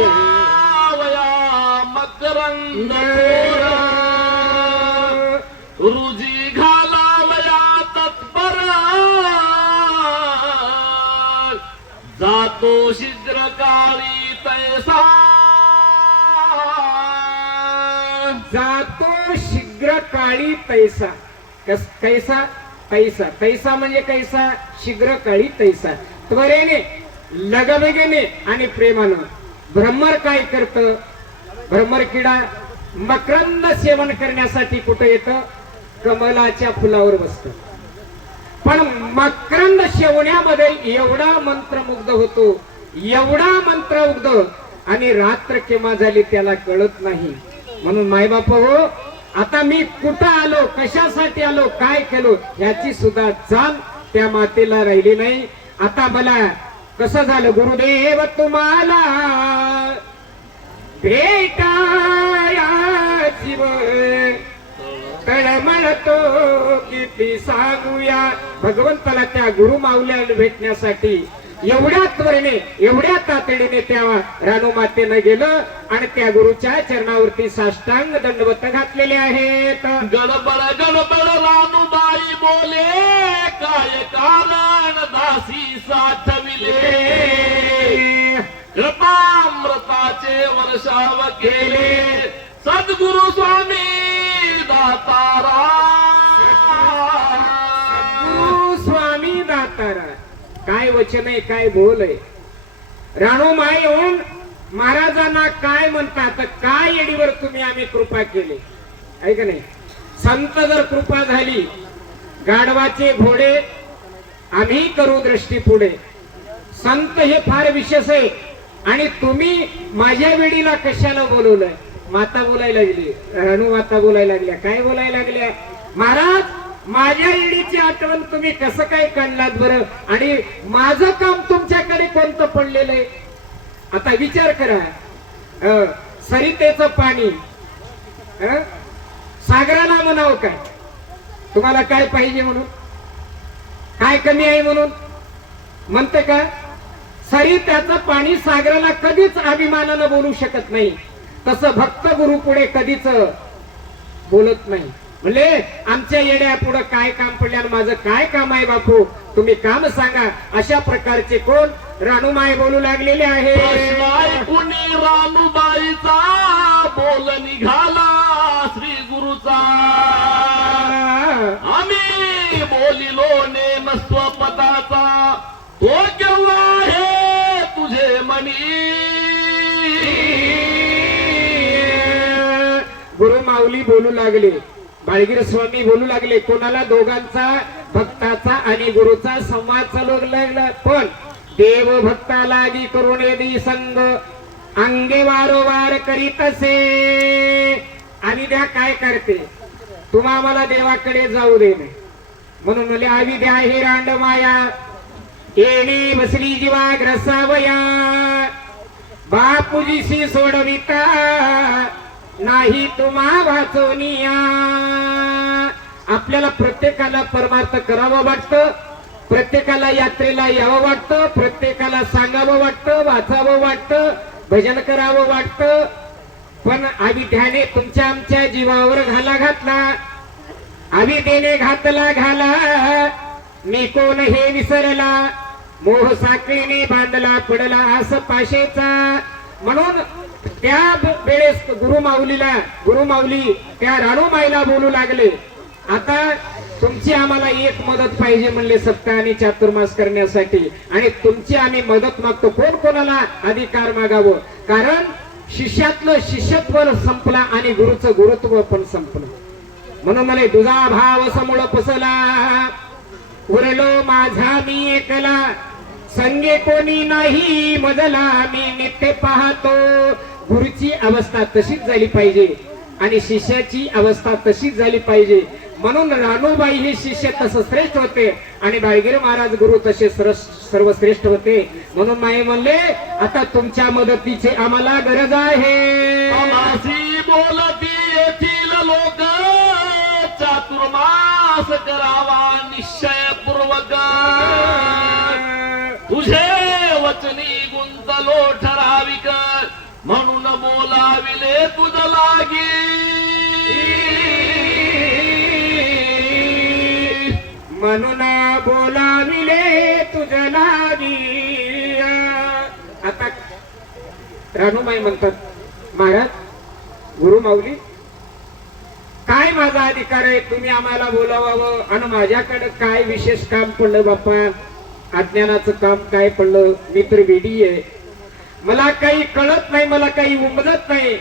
सेवावया मकरंद रुजी घालावया तत्पर जातो शीघ्र काळी तैसा जातो शीघ्र काळी तैसा कैसा तैसा तैसा म्हणजे कैसा शीघ्र काळी तैसा त्वरेने लगबगेने आणि प्रेमानं भ्रमर काय करत भ्रमर किडा मकरंद सेवन करण्यासाठी कुठे येतं कमलाच्या फुलावर बसत पण मकरंद सेवण्यामध्ये एवढा मंत्रमुग्ध होतो एवढा मंत्रमुग्ध आणि रात्र केव्हा झाली त्याला कळत नाही म्हणून मायबाप हो आता मी कुठं आलो कशासाठी आलो काय केलो याची सुद्धा जाण त्या मातेला राहिली नाही आता मला कसं झालं गुरुदेव तुम्हाला भेटायाची तळमळतो किती सांगूया भगवंताला त्या गुरु माऊल्या भेटण्यासाठी एवढ्या त्वरेने एवढ्या तातडीने त्या रानूमातेनं गेलं आणि त्या गुरुच्या चरणावरती साष्टांग दंडवत घातलेले आहेत गडबड गडबड रानूबाई बोले काय कारण दासी साठविले कृपामृताचे वर्षाव केले सद्गुरु स्वामी दातारा सद्गुरु स्वामी दातारा काय वचन आहे काय बोल आहे राणूमाई येऊन महाराजांना काय म्हणतात काय येडीवर तुम्ही आम्ही कृपा केली आहे का नाही संत जर कृपा झाली गाढवाचे घोडे आम्ही करू दृष्टी पुढे संत हे फार विशेष आहे आणि तुम्ही माझ्या वेळीला कशाला बोलवलंय माता बोलायला लागली राणू माता बोलायला लागल्या काय बोलायला लागल्या महाराज माझ्या येडीची आठवण तुम्ही कसं काय काढलात बरं आणि माझं काम तुमच्याकडे कोणतं पडलेलं आहे आता विचार करा सरितेचं पाणी सागराला म्हणावं काय तुम्हाला काय पाहिजे म्हणून काय कमी आहे म्हणून म्हणते का सरितेचं पाणी सागराला कधीच अभिमानानं बोलू शकत नाही तसं भक्त गुरु पुढे कधीच बोलत नाही म्हणजे आमच्या येड्या पुढे काय काम पडल्या माझं काय काम आहे बापू तुम्ही काम सांगा अशा प्रकारचे कोण राणूमाई बोलू लागलेले आहे कुणी रानूबाईचा बोल निघाला श्री गुरुचा आम्ही बोलिलो नेम स्वपदाचा तो केव्हा आहे तुझे मनी गुरु माऊली बोलू लागले बाळगीर स्वामी बोलू लागले कोणाला दोघांचा भक्ताचा आणि गुरुचा संवाद चालू लागला पण देव भक्ता लागी करून दी संग अंगे वारंवार करीत असे आणि द्या काय करते तुम्हा मला देवाकडे जाऊ दे नाही म्हणून म्हणले आवी द्या हे रांड माया येणे बसली जीवा ग्रसावया बापूजीशी सोडविता नाही तुम्हा वाचवनिया आपल्याला प्रत्येकाला परमार्थ करावं वाटतं प्रत्येकाला यात्रेला यावं वाटतं प्रत्येकाला सांगावं वाटतं वाचावं वाटतं भजन करावं वाटतं पण अविद्याने तुमच्या आमच्या जीवावर घाला घातला अविद्येने घातला घाला मी कोण हे विसरला मोह साखळीने बांधला पडला आस पाशेचा म्हणून त्या वेळेस गुरु माऊली त्या राणूमाईला बोलू लागले आता तुमची आम्हाला एक मदत पाहिजे म्हणले सप्ताह आणि चातुर्मास करण्यासाठी आणि तुमची आम्ही मदत मागतो कोण कोणाला अधिकार मागावं कारण शिष्यातलं शिष्यत्व संपला आणि गुरुचं गुरुत्व पण संपलं म्हणून मला तुझा भाव समूळ पसला उरलो माझा मी एकला संगे कोणी नाही मजला मी नित्य पाहतो गुरुची अवस्था तशीच झाली पाहिजे आणि शिष्याची अवस्था तशीच झाली पाहिजे म्हणून राणूबाई हे शिष्य तसं श्रेष्ठ होते आणि बाळगीर महाराज गुरु तसे सर्वश्रेष्ठ होते म्हणून माई म्हणले आता तुमच्या मदतीची आम्हाला गरज आहे बोलती येथील लोक चातुर्मास करावा निश्चय पूर्वक तुझे वचनी गुंत लागी म्हणून बोलाविले तुझ लागी. आता रानूमाई म्हणतात, महाराज गुरु माऊली काय माझा अधिकार आहे, तुम्ही आम्हाला बोलावावं आणि माझ्याकडे काय विशेष काम पडलं बाप्पा, अज्ञानाचं काम काय पडलं, मी तर वेडी आहे, मला काही कळत नाही, मला काही उमजत नाही.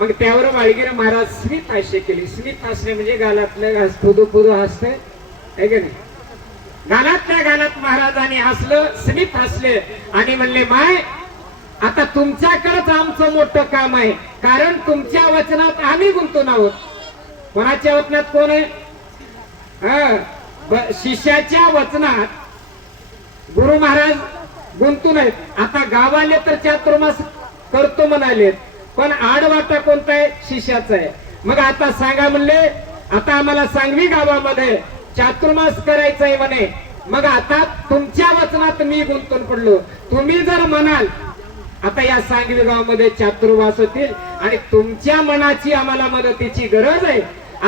मग त्यावर वाळगिरे महाराज स्मित हास्य केली. स्मित हास्य म्हणजे गालातलं फुदू फुदू हसते आहे का नाही, गालातल्या गालात महाराजांनी हसलं, स्मित हसले आणि म्हणले, माय आता तुमच्याकडेच आमचं मोठं काम आहे, कारण तुमच्या वचनात आम्ही गुंतून आहोत. कोणाच्या वचनात कोण आहे? शिष्याच्या वचनात गुरु महाराज गुंतून आहेत. आता गावाले तर चातुर्मास करतो म्हणालेत, पण आडवाटा कोणता आहे? शिष्याचा आहे. मग आता सांगा म्हणले, आता आम्हाला सांगवी गावामध्ये चातुर्मास करायचा आहे म्हणे. मग आता तुमच्या वचनात मी गुंतून पडलो, तुम्ही जर म्हणाल आता या सांगवी गावामध्ये चातुर्मास होतील आणि तुमच्या मनाची आम्हाला मदतीची गरज आहे,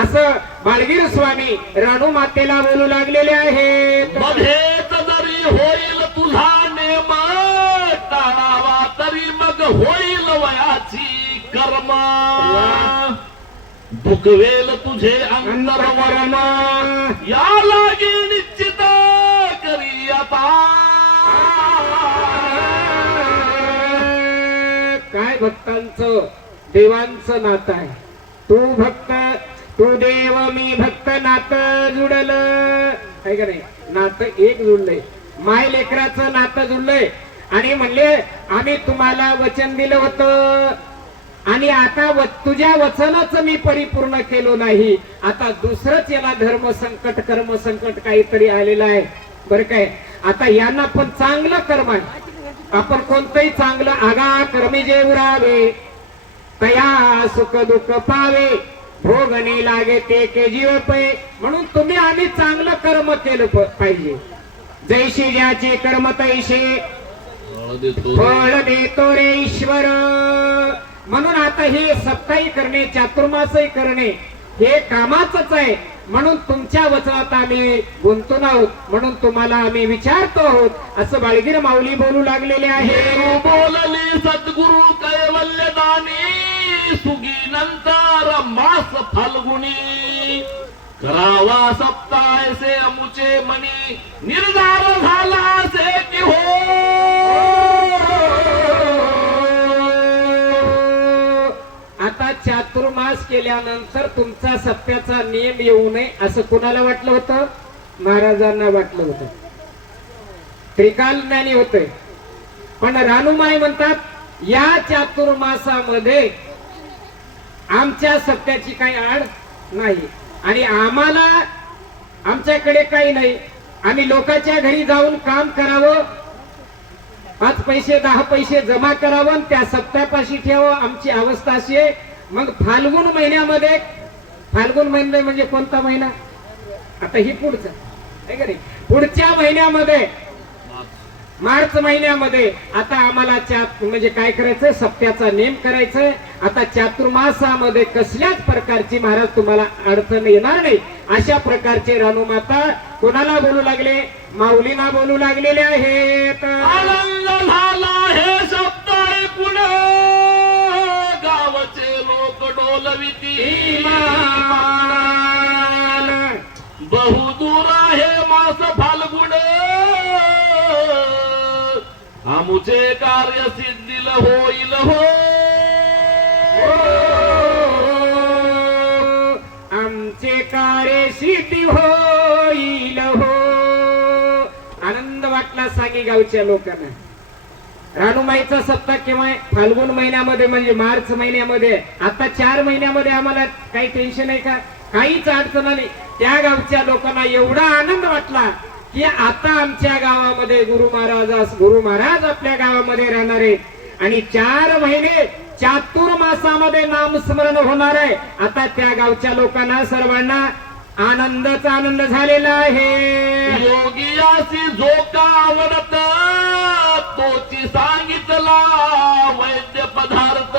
असं बाळगीर स्वामी रानू मातेला बोलू लागलेले आहेत. मध्येच जरी होईल तुझा नेम टाळावा तरी मग होईल वयाची कर्म. दुखवेल तुझे अंतरवरण या लागी निश्चित करी आता. काय भक्तांचं देवांचं नातं आहे. तू भक्त तू देव मी भक्त, नातं जुडलं आहे का नाही, नातं एक जुडलंय, माय लेकराचं नातं जुडलंय. आणि म्हणले आम्ही तुम्हाला वचन दिलं होतं आणि आता तुझ्या वचनाचं मी परिपूर्ण केलो नाही, आता दुसरंच याला धर्म संकट कर्म संकट काहीतरी आलेलं आहे बरं काय. आता यांना पण चांगलं कर्म आहे, आपण कोणतंही चांगलं आगा कर्मी जे उरावे तया सुख दुःख पावे, भोगणे लागे ते के जीव पै. म्हणून तुम्ही आम्ही चांगलं कर्म केलं पाहिजे. जैशी ज्याचे कर्म तैसे फळ देतो रे ईश्वर. म्हणून आता हे सप्ताही करणे चातुर्मासही करणे हे कामाचंच आहे. म्हणून तुमच्या वचनात आम्ही गुंतून आहोत, म्हणून तुम्हाला आम्ही विचारतो आहोत, असं बाळगीर माऊली बोलू लागलेले आहे. बोलली सद्गुरु कैवल्यदानी सुगी नंतर मास फाल्गुनी. करावा सप्तायसे अमुचे मनी निर्धार झाला से की हो. आता चातुर्मास केल्यानंतर तुमचा सप्त्याचा नियम येऊ नये असं कुणाला वाटलं होतं? महाराजांना वाटलं होतं, त्रिकाल ज्ञानी होते. पण रानूमाई म्हणतात या चातुर्मासामध्ये आमच्या सप्त्याची काही आड नाही आणि आम्हाला आमच्याकडे काही नाही. आम्ही लोकांच्या घरी जाऊन काम करावं, 5 पैसे 10 पैसे जमा करावं, त्या सप्त्यापाशी ठेवावं, आमची अवस्था अशी आहे. मग फाल्गुन महिन्यामध्ये, फाल्गुन महिना म्हणजे कोणता महिना? आता ही पुढचा आहे का नाही, पुढच्या महिन्यामध्ये मार्च महिन्यामध्ये आता आम्हाला म्हणजे काय करायचंय, सप्त्याचा नेम करायचंय. आता चातुर्मासामध्ये कसल्याच प्रकारची महाराज तुम्हाला अडचण येणार नाही, अशा प्रकारचे रानूमाता कोणाला बोलू लागले? माऊलींना बोलू लागलेले आहेत. आनंद झाला हे शब्द ऐकून गावचे लोक डोलविती. बहुदूर आहे मास फाल्गुन आमुचे कार्य सिद्धील होईल हो. आमचे कार्य सिद्धी होईल हो. आनंद वाटला सांगी गावच्या लोकांना. रानूमाईचा सप्ताह केव्हा आहे? फाल्गुन महिन्यामध्ये म्हणजे मार्च महिन्यामध्ये. आता 4 महिन्यामध्ये आम्हाला काही टेन्शन आहे का? काहीच अडचण नाही. त्या गावच्या लोकांना एवढा आनंद वाटला की आता आमच्या गावामध्ये गुरु महाराज आपल्या गावामध्ये राहणार आहे आणि 4 महिने चातुर्मासामध्ये नामस्मरण होणार आहे. आता त्या गावच्या लोकांना सर्वांना आनंदच आनंद झालेला आहे. योगियासी जो का आवडत तोची सांगितला वैद्य पदार्थ.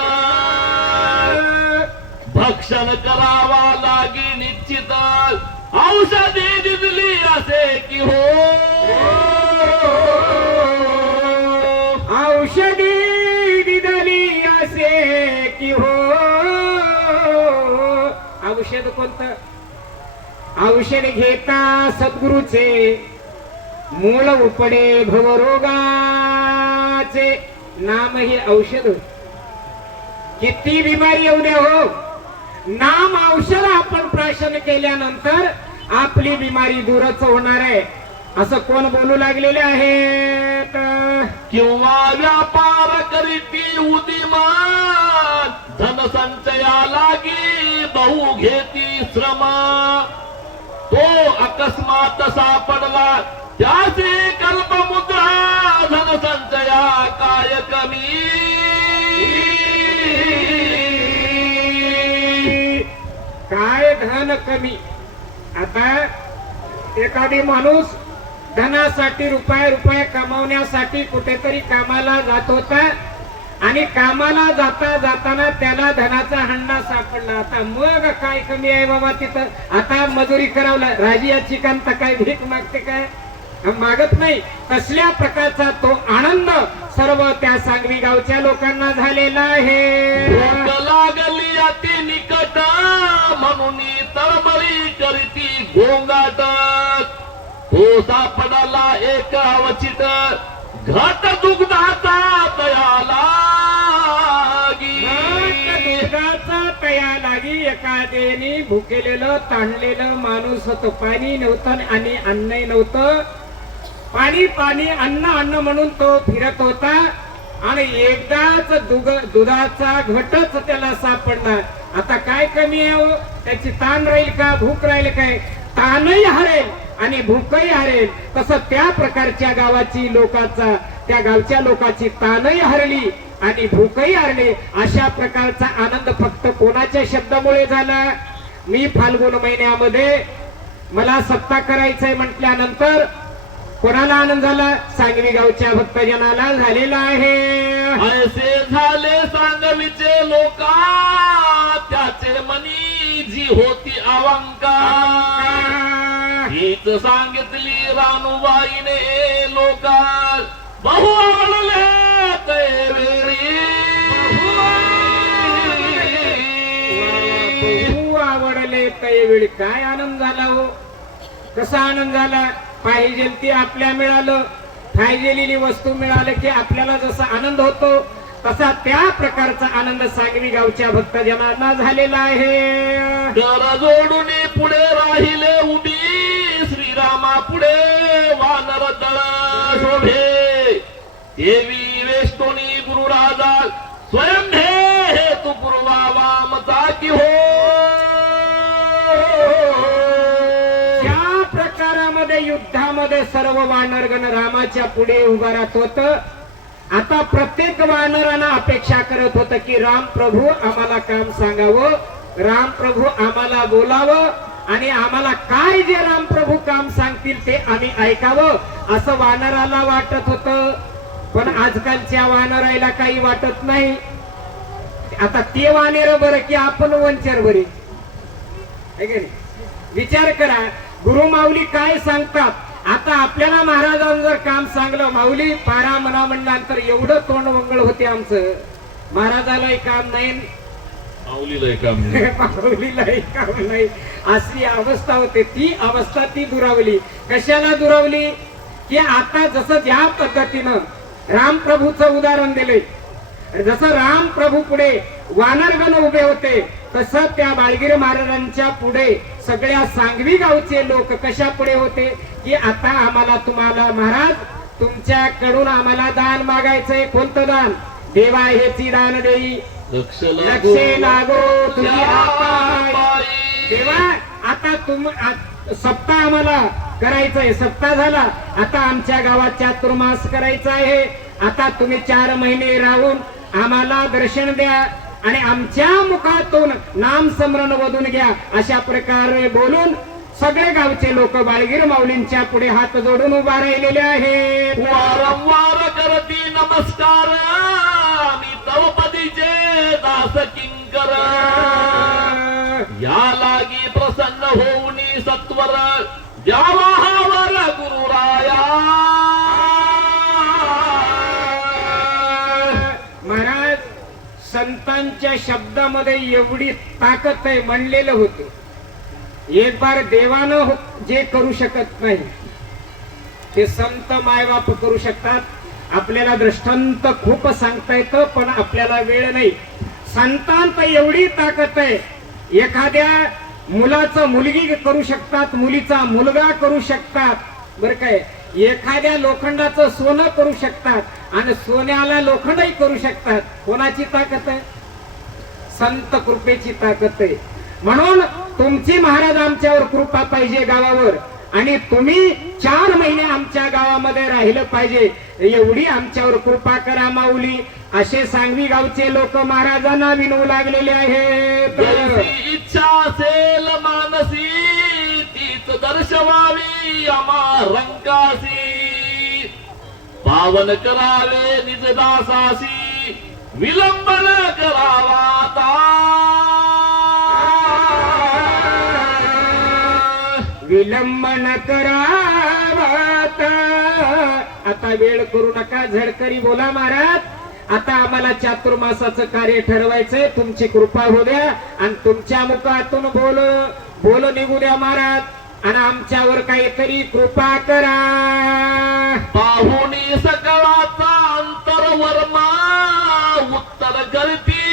करावा लागी निश्चित औषधी दिली असे की हो औषधी दिली असे की हो. औषध कोणतं? औषध घेता सद्गुरूचे मूळ उपडे भवरोगाचे नाम हे औषध. किती बिमारी येऊ द्या हो, नाम औषध आपण प्राशन केल्यानंतर आपली बिमारी दूरच होणार आहे असं कोण बोलू लागलेले आहेत? किंवा व्यापार करीती उदिमान धनसंचया लागी बहु घेती श्रम तो अकस्मात सापडला त्याचे कल्पमुद्रा धनसंचया काय कमी. काय धन कमी. आता एखादी माणूस धनासाठी रुपये कमवण्यासाठी कुठेतरी कामाला जात होता आणि कामाला जाताना त्याला धनाचा हंडा सापडला. आता मग काय कमी आहे बाबा तिथं? आता मजुरी करावला राजी या चिकांत काय भीक मागते काय? मागत नाही. तसल्या प्रकारचा तो आनंद सर्व त्या सांगवी गावच्या लोकांना झालेला आहे. भूक लागली अति निकट म्हणून तळमळी करती गोंगाट तो सापडला एक अवचित घट दुग्धाचा तया लागी. दुधाचा तया लागी. एखाद्याने भुकेलेलं ताणलेलं माणूस होतं. पाणी नव्हतं आणि अन्नही नव्हतं. पाणी अन्न म्हणून तो फिरत होता आणि एकदाच दुधाचा घटच त्याला सापडला. आता काय कमी आहे हो? त्याची ताण राहील का? भूक राहील काय? ताणही हरेल आणि भूकही हरेल. तसं त्या प्रकारच्या गावाची लोकांचा त्या गावच्या लोकांची ताणही हरली आणि भूकही हरली. अशा प्रकारचा आनंद फक्त कोणाच्या शब्दामुळे झाला? मी फाल्गुन महिन्यामध्ये मला सत्ता करायचंय म्हटल्यानंतर कोणाला आनंद झाला? सांगवी गावच्या भक्तजनाला झालेला आहे. ऐसे झाले सांगवीचे लोका त्याचे मनी जी होती अवंका हीच सांगितली रानूबाईने लोका बहु आवडले ते वेळी. बहु आवडले त्यावेळी. काय आनंद झाला हो? कसा आनंद झाला? पाहिजे ती आपल्या मिळालं, पाहिजेलेली वस्तू मिळालं की आपल्याला जसा आनंद होतो तसा त्या प्रकारचा आनंद सांगवी गावच्या भक्तजनांना झालेला आहे. कर जोडून पुढे राहिले उभी श्रीरामा पुढे वानर दळ शोभे देवी वेष्टोनी गुरुराजा स्वयं हे तू पूर्वावा मता की हो. युद्धामध्ये सर्व वानरगण रामाच्या पुढे उभा राहत होत. आता प्रत्येक वानरांना अपेक्षा करत होत की राम प्रभू आम्हाला काम सांगावं, राम प्रभू आम्हाला बोलावं आणि आम्हाला काय जे राम प्रभू काम सांगतील ते आम्ही ऐकावं असं वानराला वाटत होत. पण आजकालच्या वानराला काही वाटत नाही. आता ते वानेर बरं की आपण वंचर बरे? विचार करा, गुरु माऊली काय सांगतात. आता आपल्याला महाराजांनी जर काम सांगलं, माऊली पारा म्हणा म्हणल्यानंतर एवढं तोंड वंगळ होते आमचं. महाराजालाही काम नाही, माऊलीलाही काम नाही, माऊलीलाही काम नाही, अशी अवस्था होते. ती अवस्था ती दुरावली. कशाला दुरावली? की आता जसं ज्या पद्धतीनं रामप्रभूचं उदाहरण दिले, जसं राम प्रभू पुढे वानरगण उभे होते तसं त्या बाळगीर महाराजांच्या पुढे सगळ्या सांगवी गावचे लोक कशा पुढे होते की आता आम्हाला तुम्हाला महाराज तुमच्याकडून आम्हाला दान मागायचंय. कोणतं दान? देवा हेची दान देई लक्षे लागो तुझी हापाय. देवा आता सप्ताह आम्हाला करायचंय. सप्ताह झाला, आता आमच्या गावात चातुर्मास करायचा आहे. आता तुम्ही 4 महिने राहून आम्हाला दर्शन द्या आणि आमच्या मुखातून नाम स्मरण वधून घ्या. अशा प्रकारे बोलून सगळे गावचे लोक बाळगीर माऊलींच्या पुढे हात जोडून उभा राहिलेले आहेत. वारंवार करती नमस्कार मी द्रौपदीचे दास किंकर सत्वर द्यावा हावर गुरुराया. महाराज संतांच्या शब्दामध्ये एवढी ताकद आहे म्हणलेलं होतं. एक बार देवानं जे करू शकत नाही ते संत मायबाप करू शकतात. आपल्याला दृष्टांत खूप सांगता येतं पण आपल्याला वेळ नाही. संतांत एवढी ताकद आहे, एखाद्या मुलाचं मुलगी करू शकतात, मुलीचा मुलगा करू शकतात, बरं काय, एखाद्या लोखंडाचं सोनं करू शकतात आणि सोन्याला लोखंडही करू शकतात. कोणाची ताकद आहे? संत कृपेची ताकद आहे. म्हणून तुमची महाराज आमच्यावर कृपा पाहिजे गावावर, आणि तुम्ही 4 महिने आमच्या गावामध्ये राहिलं पाहिजे, एवढी आमच्यावर कृपा करा माऊली, असे सांगवी गावचे लोक महाराजांना विनवू लागलेले आहेत. जैसी इच्छा असेल मानसी तीच दर्शवावी आम्हा रंगासी. पावन करावे निजदासासी विलंबन करावा आता. विलंबन करावात. आता वेळ करू नका, झडकरी बोला महाराज. आता आम्हाला चातुर्मासाचं कार्य ठरवायचंय, तुमची कृपा होऊ द्या आणि तुमच्या मुखातून बोल निघू द्या महाराज, आणि आमच्यावर काहीतरी कृपा करा. पाहुणी सकळाचा अंतरवर्मा उत्तर करती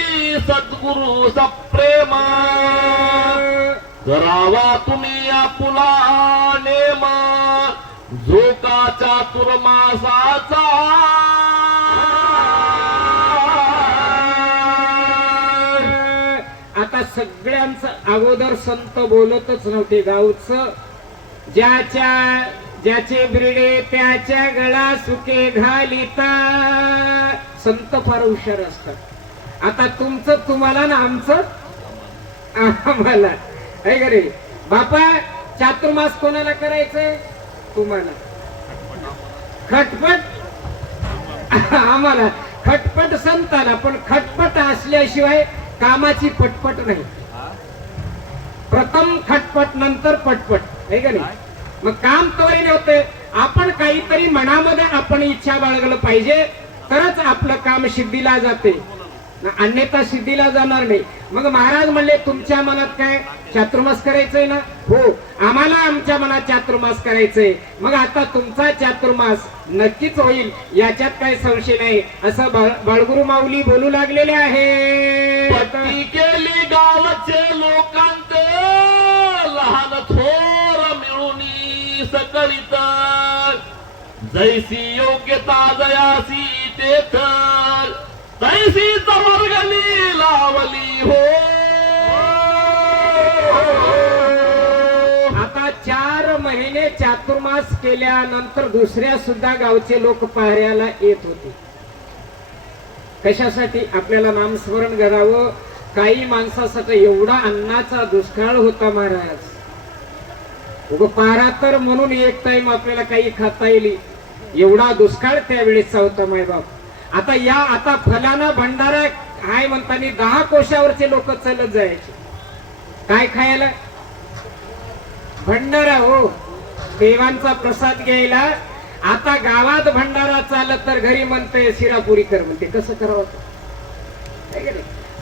सद्गुरु सप्रेमा. करावा तुम्ही आपुला नेम झोका चातुर्मासाचा. आता सगळ्यांचं अगोदर संत बोलतच नव्हते. गावचं ज्याचे बिरडे त्याच्या गळा सुके घालिता. संत फार हुशार असतात. आता तुमचं तुम्हाला ना आमचं आम्हाला, आहे का रे बापा? चातुर्मास कोणाला करायचंय? तुम्हाला. खटपट आम्हाला, खटपट संताला, पण खटपट असल्याशिवाय कामाची पटपट नाही. प्रथम खटपट नंतर पटपट, आहे का नाही? मग काम तवही होते. आपण काहीतरी मनामध्ये आपण इच्छा बाळगलं पाहिजे, तरच आपलं काम सिद्धीला जाते, अन्यथा सिद्धीला जाणार नाही. मग महाराज म्हणले तुमच्या मनात काय चातुर्मास करायचंय ना? हो, आम्हाला आमच्या मनात चातुर्मास करायचंय. मग आता तुमचा चातुर्मास नक्कीच होईल, याच्यात काही संशय नाही, असं बाळगुरु माऊली बोलू लागलेले आहे. पट्टी केली गावचे लोकांत लहान थोर मिळून सकळीत. जैसी योग्यता जयासी तेथ तैसीच वर्गणी लावली हो. आता 4 महिने चातुर्मास केल्यानंतर दुसऱ्या सुद्धा गावचे लोक पाहण्याला येत होते. कशासाठी? आपल्याला नामस्मरण करावं. काही माणसासाठी एवढा अन्नाचा दुष्काळ होता महाराज. पारा तर म्हणून एक टाइम आपल्याला काही खाता येईल, एवढा दुष्काळ त्यावेळेचा होता मायबाप. आता फलाना भंडारा हाय म्हणताना 10 कोशावरचे लोक चालत जायचे. काय खायला? भंडारा. हो, देवांचा प्रसाद घ्यायला. आता गावात भंडारा चालत तर घरी म्हणते शिरापुरी कर म्हणते. कसं करावं?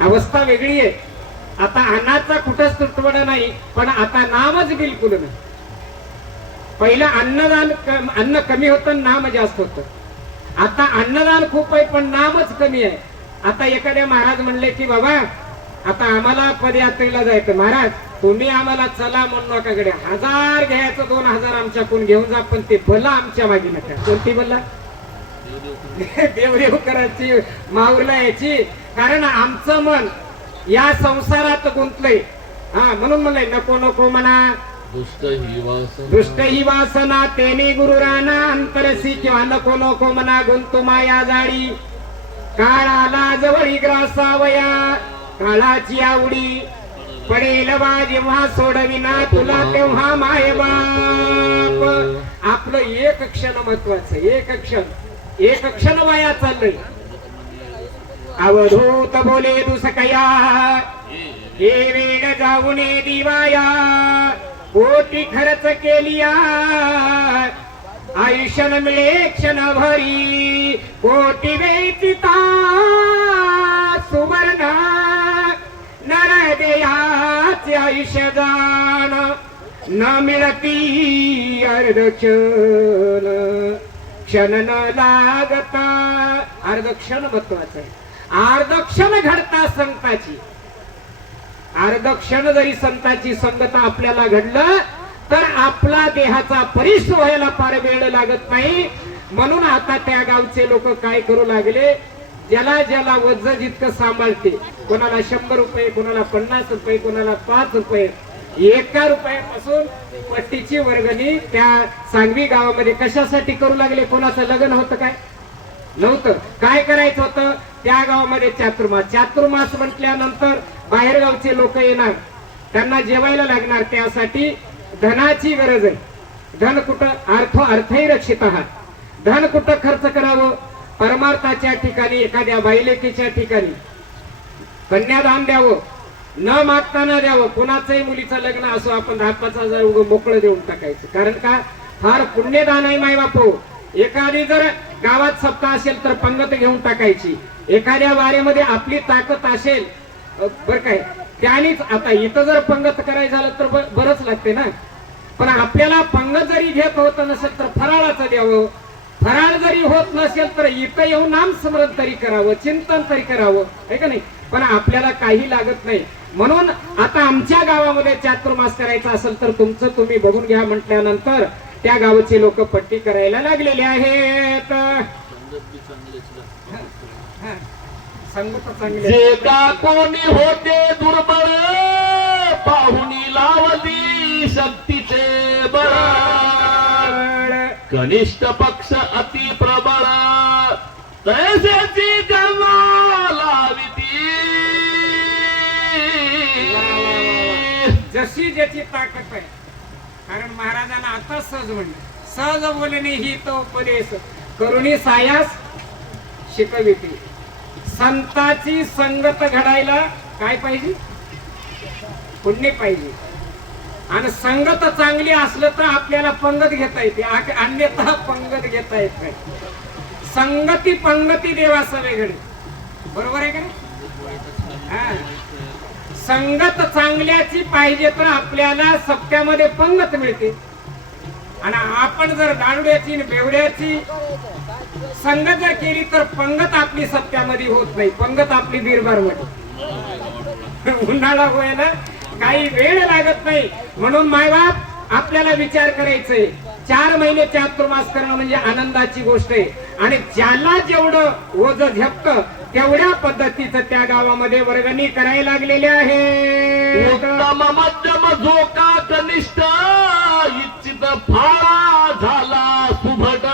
अवस्था वेगळी आहे. आता अन्नाचा कुठंच तुटवडा नाही, पण आता नामच बिलकुल नाही. पहिला अन्न कमी होतं, नाम जास्त होतं. आता अन्नदान खूप आहे पण नामच कमी आहे. आता एखाद्या महाराज म्हणले की बाबा आता आम्हाला पदयात्रेला जायचं, महाराज तुम्ही आम्हाला चला म्हणू नका, कडे 1000 घ्यायचं, 2000 आमच्याकडून घेऊन जा, पण ते भला आमच्या मागे नका. कोणती भला? देवदेव करायची, माऊरला यायची. कारण आमचं मन या संसारात गुंतलंय. हा, म्हणून म्हणलंय नको नको म्हणा. दुष्ट ही वासना तेने गुरुराना अंतरसी, किंवा नको नको म्हणा गुंतू माया जाळी. काळाला जवळी ग्रासावया काळाची आवडी, पडेल बा जेव्हा सोडविना तुला तेव्हा माय बाप. आपलं एक क्षण महत्वाचं, एक क्षण वाया चाललंय. अवधूत बोले दुसकया हे वेळ जाऊने दिवाया, कोटी खर्च केली आयुष्य न मिळे क्षण भरी, कोटी वेचिता सुवर्ण नरदेयाचे आयुष्य जाण, न मिळती अर्धक्षण क्षण न लागता. अर्धक्षण महत्वाचं आहे. अर्धक्षण घडता संताची, अर्धक्षण जरी संताची संगत आपल्याला घडलं तर आपला देहाचा परिस व्हायला फार वेळ लागत नाही. म्हणून आता त्या गावचे लोक काय करू लागले, ज्याला ज्याला वज्ज जितकं सांभाळते, कोणाला 100 रुपये, कोणाला 50 रुपये, कोणाला 5 रुपये, 1 रुपयापासून पट्टीची वर्गणी त्या सांगवी गावामध्ये कशासाठी करू लागले. कोणाचं लग्न होतं काय नव्हतं, काय करायचं होतं त्या गावामध्ये चातुर्मास. चातुर्मास म्हटल्यानंतर बाहेर गावचे लोक येणार, त्यांना जेवायला लागणार, त्यासाठी धनाची गरज आहे. धन कुठं, अर्थही रक्षित आहात. धन कुठं खर्च करावं, परमार्थाच्या ठिकाणी, एखाद्या बाईलेकीच्या ठिकाणी कन्यादान द्यावं, न मागताना द्यावं. कोणाचंही मुलीचं लग्न असो, आपण 10-5 हजार उगं मोकळं देऊन टाकायचं. कारण का, फार पुण्यदान आहे माय बापू. एखादी जर गावात सप्ताह असेल तर पंगत घेऊन टाकायची. एखाद्या वारेमध्ये आपली ताकद असेल बर काय, त्यानेच. आता इथं जर पंगत करायचं झालं तर बरंच लागते ना, पण आपल्याला पंगत जरी घेत होत नसेल तर फराळाचं द्यावं. फराळ जरी होत नसेल तर इथं येऊन नाम स्मरण तरी करावं, चिंतन तरी करावं, आहे का नाही. पण आपल्याला काही लागत नाही. म्हणून आता आमच्या गावामध्ये चातुर्मास करायचा असेल तर तुमचं तुम्ही बघून घ्या म्हटल्यानंतर त्या गावचे लोक पट्टी करायला लागलेले आहेत. संगत चांगली, जे का कोणी होते दुर्बळ, पाहुणी लावली शक्तीचे बळ, कनिष्ठ पक्ष अति प्रबळ, तैसेची त्यांना लाविती. जशी ज्याची ताकद आहे. कारण महाराजांना आता सहज म्हणले, सहज बोलणे ही तो उपदेश, करुणी सायास शिकविती. संताची संगत घडायला काय पाहिजे, पुण्य पाहिजे. आणि संगत चांगली असलं तर आपल्याला पंगत घेता येते, अन्यथा पंगत घेता येत नाही. संगती पंगती देवास वेगळे, बरोबर आहे का. संगत चांगल्याची पाहिजे तर आपल्याला सप्त्यामध्ये पंगत मिळते. आणि आपण जर दारुड्याची बेवड्याची संगत जर केली तर पंगत आपली सप्त्यामध्ये होत नाही, पंगत आपली बिरबार मध्ये. उन्हाळा व्हायला काही वेळ लागत नाही. म्हणून मायबाप आपल्याला विचार करायचंय, 4 महिने चातुर्मास करणं म्हणजे आनंदाची गोष्ट आहे. आणि ज्याला जेवढं ओझ झेपतं तेवढ्या पद्धतीचं त्या गावामध्ये वर्गणी करायला लागलेले आहे. उत्तम मध्यम झोका कनिष्ठ, इच्छित फाळा झाला सुभट,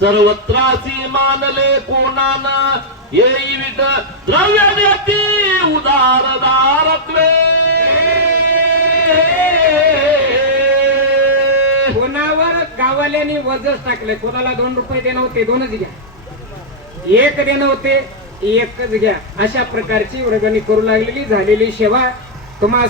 सर्वत्रासी मानले कोणानं, येई विट द्रव्य देती उदारदारत्वे. कोणावर गावाल्यांनी वजच टाकले, कोणाला 2 रुपये देणं होते 2च घ्या, 1 देणं होते 1च घ्या, अशा प्रकारची वर्गणी करू लागलेली झालेली सेवा तुम्हा